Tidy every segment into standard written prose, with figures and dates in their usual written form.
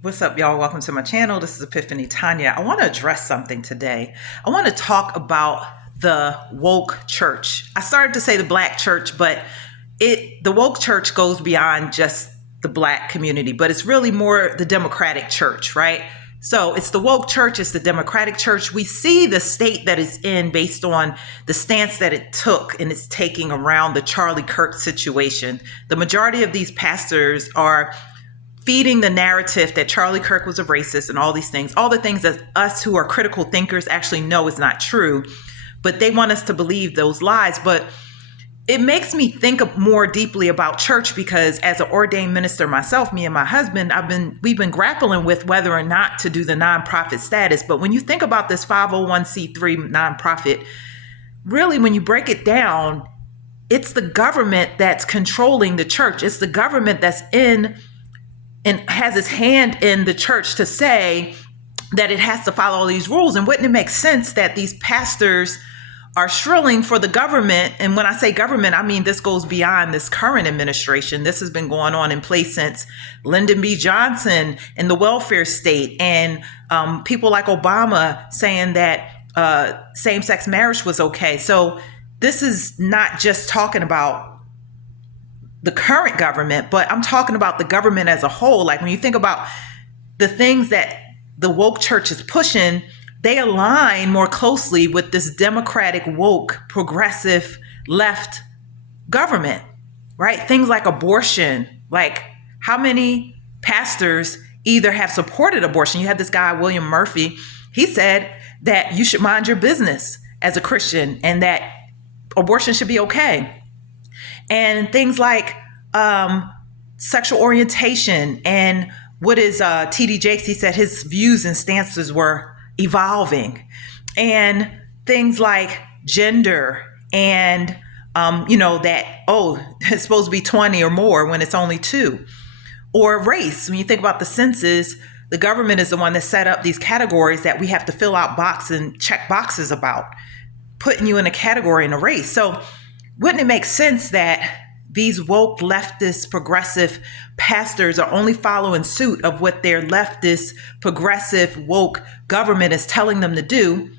What's up, y'all? Welcome to my channel. This is Epiphany Tanya. I want to address something today. I want to talk about the woke church. I started to say the black church, but the woke church goes beyond just the black community, but it's really more the democratic church, right? So it's the woke church, it's the democratic church. We see the state that it's in based on the stance that it took and it's taking around the Charlie Kirk situation. The majority of these pastors are feeding the narrative that Charlie Kirk was a racist and all these things, all the things that us who are critical thinkers actually know is not true, but they want us to believe those lies. But it makes me think more deeply about church because as an ordained minister myself, me and my husband, we've been grappling with whether or not to do the nonprofit status. But when you think about this 501c3 nonprofit, really, when you break it down, it's the government that's controlling the church. It's the government that's in and has its hand in the church to say that it has to follow all these rules. And wouldn't it make sense that these pastors are shrilling for the government? And when I say government, I mean this goes beyond this current administration. This has been going on in place since Lyndon B. Johnson and the welfare state, and people like Obama saying that same-sex marriage was okay. So this is not just talking about the current government, but I'm talking about the government as a whole. Like when you think about the things that the woke church is pushing, they align more closely with this democratic, woke, progressive left government, right? Things like abortion, like how many pastors either have supported abortion. You had this guy, William Murphy, he said that you should mind your business as a Christian and that abortion should be okay. And things like sexual orientation and what is T.D. Jakes, he said his views and stances were evolving, and things like gender and, it's supposed to be 20 or more when it's only 2, or race. When you think about the census, the government is the one that set up these categories that we have to fill out boxes and check boxes about, putting you in a category in a race. So wouldn't it make sense that these woke, leftist, progressive pastors are only following suit of what their leftist, progressive, woke government is telling them to do?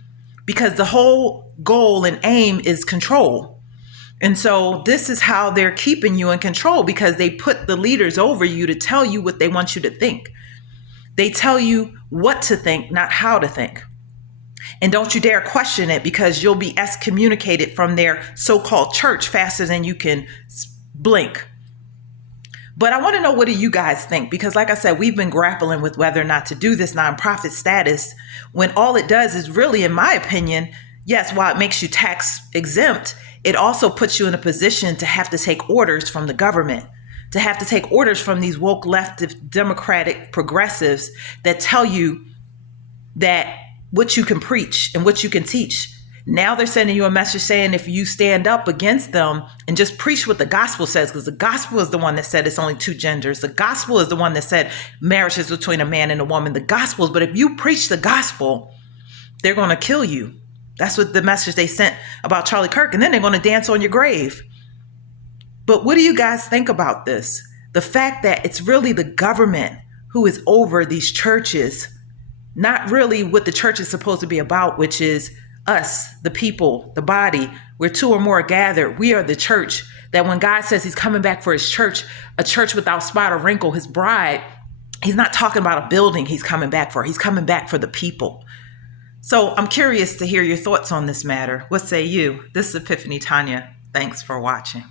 Because the whole goal and aim is control. And so this is how they're keeping you in control, because they put the leaders over you to tell you what they want you to think. They tell you what to think, not how to think. And don't you dare question it, because you'll be excommunicated from their so-called church faster than you can blink. But I want to know, what do you guys think? Because like I said, we've been grappling with whether or not to do this nonprofit status, when all it does is really, in my opinion, yes, while it makes you tax exempt, it also puts you in a position to have to take orders from the government, to have to take orders from these woke, leftist, democratic progressives that tell you that what you can preach and what you can teach. Now they're sending you a message saying if you stand up against them and just preach what the gospel says, because the gospel is the one that said it's only 2 genders. The gospel is the one that said marriage is between a man and a woman. The gospel, but if you preach the gospel, they're going to kill you. That's what the message they sent about Charlie Kirk. And then they're going to dance on your grave. But what do you guys think about this? The fact that it's really the government who is over these churches, not really what the church is supposed to be about, which is us, the people, the body, where 2 or more are gathered. We are the church. That when God says he's coming back for his church, a church without spot or wrinkle, his bride, he's not talking about a building he's coming back for. He's coming back for the people. So I'm curious to hear your thoughts on this matter. What say you? This is Epiphany Tanya. Thanks for watching.